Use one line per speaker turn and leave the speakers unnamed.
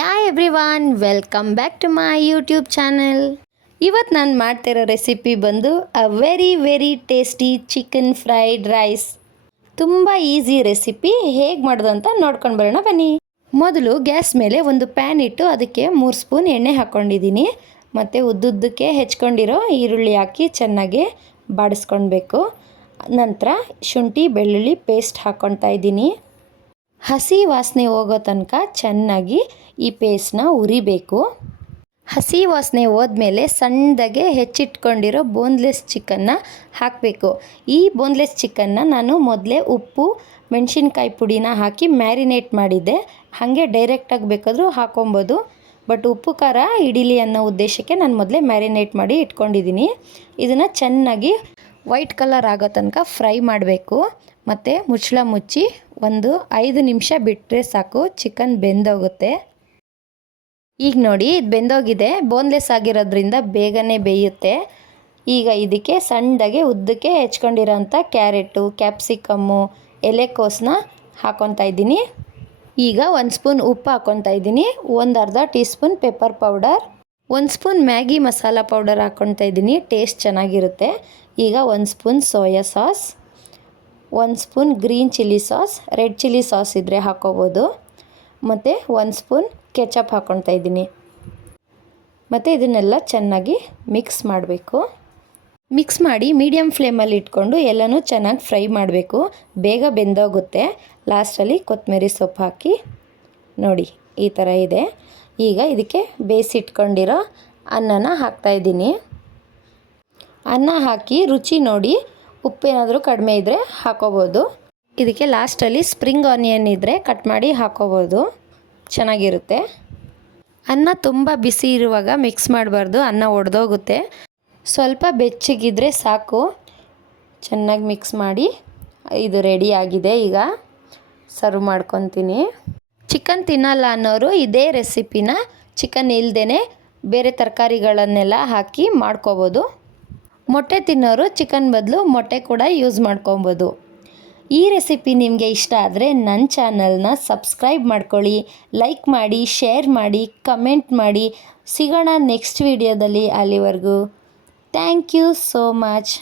Hi everyone welcome back to my YouTube channel ಇವತ್ತು ನಾನು ಮಾಡ್ತಿರೋ ರೆಸಿಪಿ ಬಂದು ಅ very very tasty chicken fried rice ತುಂಬ ಈಸಿ ರೆಸಿಪಿ ಹೇಗೆ ಮಾಡೋದು ಅಂತ ನೋಡ್ಕೊಂಡು ಬರೋಣ ಬನ್ನಿ. ಮೊದಲು ಗ್ಯಾಸ್ ಮೇಲೆ ಒಂದು ಪ್ಯಾನ್ ಇಟ್ಟು ಅದಕ್ಕೆ ಮೂರು ಸ್ಪೂನ್ ಎಣ್ಣೆ ಹಾಕ್ಕೊಂಡಿದ್ದೀನಿ ಮತ್ತು ಉದ್ದುದ್ದಕ್ಕೆ ಹೆಚ್ಕೊಂಡಿರೋ ಈರುಳ್ಳಿ ಹಾಕಿ ಚೆನ್ನಾಗಿ ಬಾಡಿಸ್ಕೊಳ್ಬೇಕು. ನಂತರ ಶುಂಠಿ, ಬೆಳ್ಳುಳ್ಳಿ ಪೇಸ್ಟ್ ಹಾಕ್ಕೊಳ್ತಾ ಇದ್ದೀನಿ. ಹಸಿ ವಾಸನೆ ಹೋಗೋ ತನಕ ಚೆನ್ನಾಗಿ ಈ ಪೇಸ್ಟ್ನ ಉರಿಬೇಕು ಹಸಿ ವಾಸನೆ ಹೋದ್ಮೇಲೆ ಸಣ್ಣದಾಗೆ ಹೆಚ್ಚಿಟ್ಕೊಂಡಿರೋ ಬೋನ್ಲೆಸ್ ಚಿಕನ್ನ ಹಾಕಬೇಕು. ಈ ಬೋನ್ಲೆಸ್ ಚಿಕನ್ನ ನಾನು ಮೊದಲೇ ಉಪ್ಪು, ಮೆಣಸಿನ್ಕಾಯಿ ಪುಡಿನ ಹಾಕಿ ಮ್ಯಾರಿನೇಟ್ ಮಾಡಿದ್ದೆ. ಹಾಗೆ ಡೈರೆಕ್ಟಾಗಿ ಬೇಕಾದರೂ ಹಾಕೊಬೋದು. ಬಟ್ ಉಪ್ಪು, ಖಾರ, ಇಡೀಲಿ ಅನ್ನೋ ಉದ್ದೇಶಕ್ಕೆ ನಾನು ಮೊದಲೇ ಮ್ಯಾರಿನೇಟ್ ಮಾಡಿ ಇಟ್ಕೊಂಡಿದ್ದೀನಿ. ಇದನ್ನು ಚೆನ್ನಾಗಿ ವೈಟ್ ಕಲರ್ ಆಗೋ ತನಕ ಫ್ರೈ ಮಾಡಬೇಕು. ಮತ್ತು ಮುಚ್ಚಳ ಮುಚ್ಚಿ ಒಂದು ಐದು ನಿಮಿಷ ಬಿಟ್ಟರೆ ಸಾಕು, ಚಿಕನ್ ಬೆಂದೋಗುತ್ತೆ. ಈಗ ನೋಡಿ, ಇದು ಬೆಂದೋಗಿದೆ. ಬೋನ್ಲೆಸ್ ಆಗಿರೋದ್ರಿಂದ ಬೇಗನೆ ಬೇಯುತ್ತೆ. ಈಗ ಇದಕ್ಕೆ ಸಣ್ಣದಾಗೆ ಉದ್ದಕ್ಕೆ ಹೆಚ್ಕೊಂಡಿರೋಂಥ ಕ್ಯಾರೆಟು, ಕ್ಯಾಪ್ಸಿಕಮ್ಮು ಎಲೆಕೋಸನ್ನ ಹಾಕ್ಕೊತಾ ಇದ್ದೀನಿ. ಈಗ ಒಂದು ಸ್ಪೂನ್ ಉಪ್ಪು ಹಾಕ್ಕೊತಾ ಇದ್ದೀನಿ. ಒಂದು ಅರ್ಧ ಟೀ ಸ್ಪೂನ್ ಪೆಪ್ಪರ್ ಪೌಡರ್. ಒಂದು ಸ್ಪೂನ್ ಮ್ಯಾಗಿ ಮಸಾಲ ಪೌಡರ್ ಹಾಕ್ಕೊತಾ ಇದ್ದೀನಿ. ಟೇಸ್ಟ್ ಚೆನ್ನಾಗಿರುತ್ತೆ. ಈಗ ಒಂದು ಸ್ಪೂನ್ ಸೋಯಾ ಸಾಸ್. ಒಂದು spoon green chilli sauce, red chilli sauce ಇದ್ದರೆ ಹಾಕೋಬೋದು. ಮತ್ತು ಒಂದು ಸ್ಪೂನ್ ಕೆಚಪ್ ಹಾಕ್ಕೊತಾ ಇದ್ದೀನಿ. ಮತ್ತು ಇದನ್ನೆಲ್ಲ ಚೆನ್ನಾಗಿ ಮಿಕ್ಸ್ ಮಾಡಬೇಕು. ಮಿಕ್ಸ್ ಮಾಡಿ ಮೀಡಿಯಮ್ ಫ್ಲೇಮಲ್ಲಿ ಇಟ್ಕೊಂಡು ಎಲ್ಲನೂ ಚೆನ್ನಾಗಿ ಫ್ರೈ ಮಾಡಬೇಕು. ಬೇಗ ಬೆಂದೋಗುತ್ತೆ. ಲಾಸ್ಟಲ್ಲಿ ಕೊತ್ತಂಬರಿ ಸೊಪ್ಪು ಹಾಕಿ ನೋಡಿ, ಈ ಥರ ಇದೆ. ಈಗ ಇದಕ್ಕೆ ಬೇಯಿಸಿಟ್ಕೊಂಡಿರೋ ಅನ್ನನ ಹಾಕ್ತಾಯಿದ್ದೀನಿ ಅನ್ನ ಹಾಕಿ ರುಚಿ ನೋಡಿ ಉಪ್ಪೇನಾದರೂ ಕಡಿಮೆ ಇದ್ದರೆ ಹಾಕೋಬೋದು. ಇದಕ್ಕೆ ಲಾಸ್ಟಲ್ಲಿ ಸ್ಪ್ರಿಂಗ್ ಆನಿಯನ್ ಇದ್ದರೆ ಕಟ್ ಮಾಡಿ ಹಾಕೋಬೋದು. ಚೆನ್ನಾಗಿರುತ್ತೆ. ಅನ್ನ ತುಂಬ ಬಿಸಿ ಇರುವಾಗ ಮಿಕ್ಸ್ ಮಾಡಬಾರ್ದು, ಅನ್ನ ಒಡೆದೋಗುತ್ತೆ. ಸ್ವಲ್ಪ ಬೆಚ್ಚಗಿದ್ರೆ ಸಾಕು. ಚೆನ್ನಾಗಿ ಮಿಕ್ಸ್ ಮಾಡಿ. ಇದು ರೆಡಿ ಆಗಿದೆ ಈಗ. ಸರ್ವ್ ಮಾಡ್ಕೊತೀನಿ. ಚಿಕನ್ ತಿನ್ನಲ್ಲ ಅನ್ನೋರು ಇದೇ ರೆಸಿಪಿನ ಚಿಕನ್ ಇಲ್ಲದೇ ಬೇರೆ ತರಕಾರಿಗಳನ್ನೆಲ್ಲ ಹಾಕಿ ಮಾಡ್ಕೋಬೋದು. ಮೊಟ್ಟೆ ತಿನ್ನೋರು ಚಿಕನ್ ಬದಲು ಮೊಟ್ಟೆ ಕೂಡ ಯೂಸ್ ಮಾಡ್ಕೊಬೋದು. ಈ ರೆಸಿಪಿ ನಿಮಗೆ ಇಷ್ಟ ಆದರೆ ನನ್ನ ಚಾನಲ್ನ ಸಬ್ಸ್ಕ್ರೈಬ್ ಮಾಡ್ಕೊಳ್ಳಿ, ಲೈಕ್ ಮಾಡಿ, ಶೇರ್ ಮಾಡಿ, ಕಮೆಂಟ್ ಮಾಡಿ. ಸಿಗೋಣ ನೆಕ್ಸ್ಟ್ ವಿಡಿಯೋದಲ್ಲಿ ಅಲ್ಲಿವರೆಗೂ. Thank you so much.